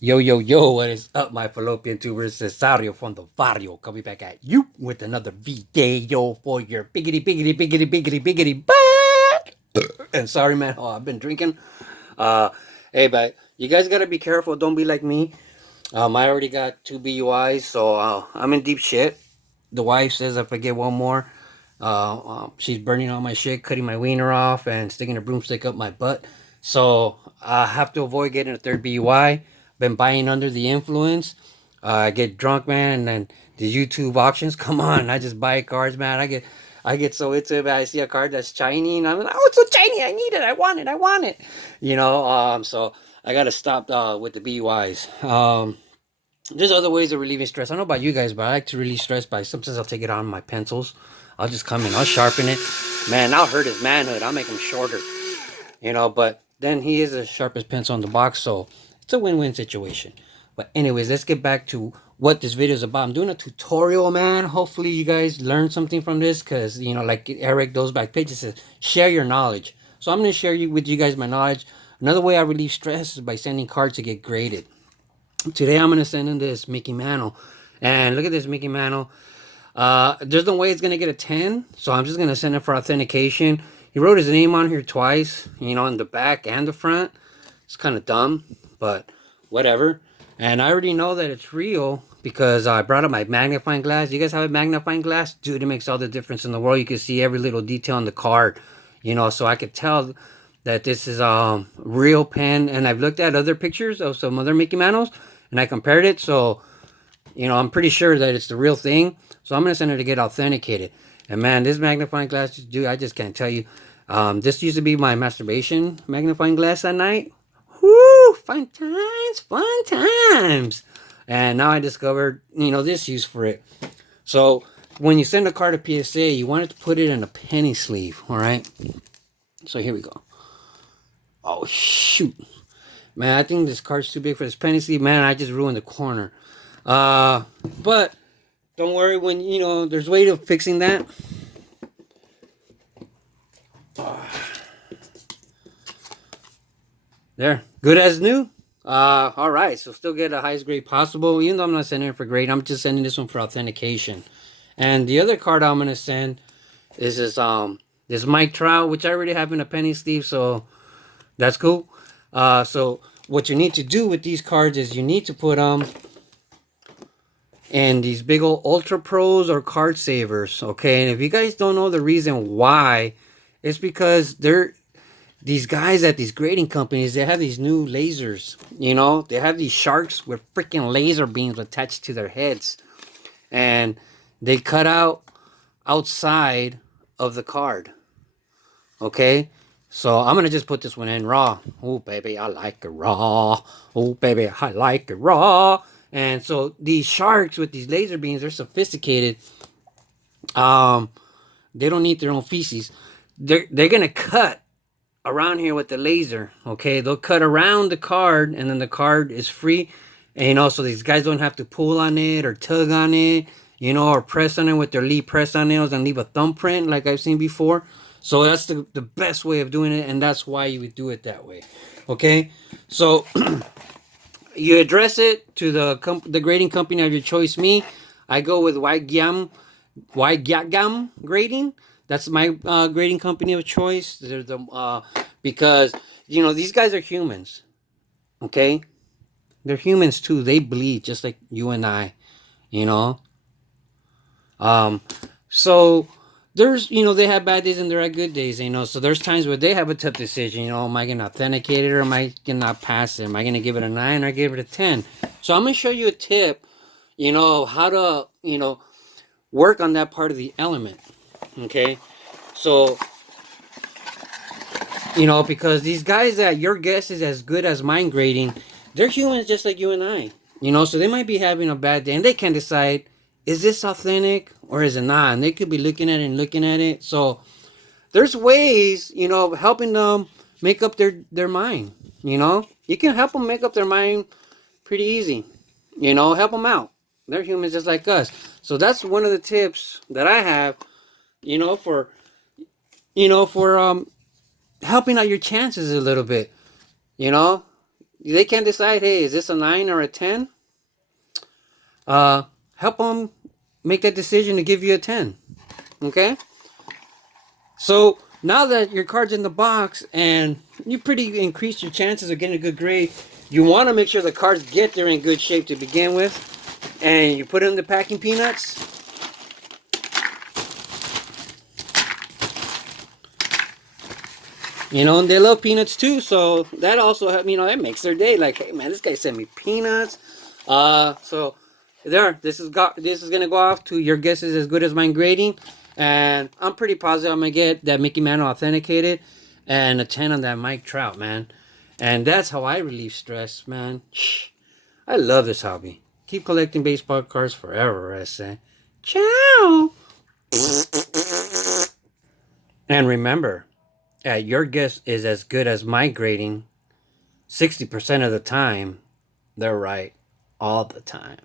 Yo, yo, yo, what is up, my fallopian tubers? Cesario from the barrio coming back at you with another video for your biggity, biggity, biggity, biggity, biggity butt. And sorry, man, I've been drinking. Uh, hey, but you guys gotta be careful. Don't be like me. I already got 2 DUIs, so I'm in deep shit. The wife says if I get one more, she's burning all my shit, cutting my wiener off, and sticking a broomstick up my butt. So I have to avoid getting a third BUI. Been buying under the influence. I get drunk, man, and then the YouTube auctions. Come on, I just buy cards, man. I get so into it. I see a card that's shiny, and I'm like, oh, it's so shiny. I need it. I want it. I want it. So I gotta stop with the BUIs. There's other ways of relieving stress. I don't know about you guys, but I like to relieve stress by sometimes I'll take it on my pencils. I'll just come in, I'll sharpen it. Man, I'll hurt his manhood. I'll make him shorter, but then he is the sharpest pencil in the box, so it's a win-win situation. But anyways, let's get back to what this video is about. I'm doing a tutorial, man. Hopefully you guys learn something from this, because like Eric those back pages says, share your knowledge. So I'm going to share with you guys my knowledge. Another way I relieve stress is by sending cards to get graded. Today I'm going to send in this Mickey Mantle, and look at this Mickey Mantle. There's no way it's going to get a 10, so I'm just going to send it for authentication. He wrote his name on here twice, in the back and the front. It's kind of dumb, but whatever. And I already know that it's real because I brought up my magnifying glass. You guys have a magnifying glass? Dude, it makes all the difference in the world. You can see every little detail on the card, so I could tell that this is a real pen. And I've looked at other pictures of some other Mickey Mantles, and I compared it, so I'm pretty sure that it's the real thing. So I'm going to send it to get authenticated. And man, this magnifying glass, dude, I just can't tell you. This used to be my masturbation magnifying glass at night. Whoo, fun times, fun times. And now I discovered, this use for it. So when you send a card to PSA, you want it to put it in a penny sleeve, all right? So here we go. Oh, shoot. Man, I think this card's too big for this penny sleeve. Man, I just ruined the corner. But don't worry, when there's a way of fixing that. There, good as new. All right, so still get the highest grade possible. Even though I'm not sending it for grade, I'm just sending this one for authentication. And the other card I'm gonna send is this Mike Trout, which I already have in a penny sleeve, so that's cool. So what you need to do with these cards is you need to put and these big old Ultra Pros or card savers, okay? And if you guys don't know the reason why, it's because these guys at these grading companies, they have these new lasers, they have these sharks with freaking laser beams attached to their heads, and they cut out outside of the card, okay? So I'm gonna just put this one in raw. Oh baby, I like it raw. Oh baby, I like it raw. And so these sharks with these laser beams, they're sophisticated. They don't need their own feces. They're gonna cut around here with the laser. Okay, they'll cut around the card, and then the card is free. And so these guys don't have to pull on it or tug on it, or press on it with their lead press on nails and leave a thumbprint like I've seen before. So that's the best way of doing it, and that's why you would do it that way. Okay, so you address it to the grading company of your choice. Me, I go with Waigyam Grading. That's my grading company of choice. They're because these guys are humans. Okay, they're humans too. They bleed just like you and I. You know. So there's they have bad days and there are good days. So there's times where they have a tough decision. Am I gonna authenticate it or am I gonna pass it? Am I gonna give it a 9 or give it a 10? So I'm gonna show you a tip. How to work on that part of the element. Okay, so because these guys that your guess is as good as mine grading, they're humans just like you and I. So they might be having a bad day and they can decide, is this authentic or is it not? And they could be looking at it and looking at it. So there's ways, of helping them make up their mind. You can help them make up their mind pretty easy. Help them out. They're humans just like us. So that's one of the tips that I have, for helping out your chances a little bit. they can't decide, hey, is this a 9 or a 10? Help them make that decision to give you a 10. Okay? So now that your card's in the box and you pretty increased your chances of getting a good grade, you want to make sure the cards get there in good shape to begin with. And you put in the packing peanuts. You know, and they love peanuts too, so that also, you know, that makes their day. Like, hey man, this guy sent me peanuts. So there, this is gonna go off to your guess is as good as mine grading, and I'm pretty positive I'm gonna get that Mickey Mantle authenticated and a 10 on that Mike Trout, man. And that's how I relieve stress, man. I love this hobby. Keep collecting baseball cards forever, I say. Ciao. And remember, your guess is as good as my grading. 60% of the time, they're right all the time.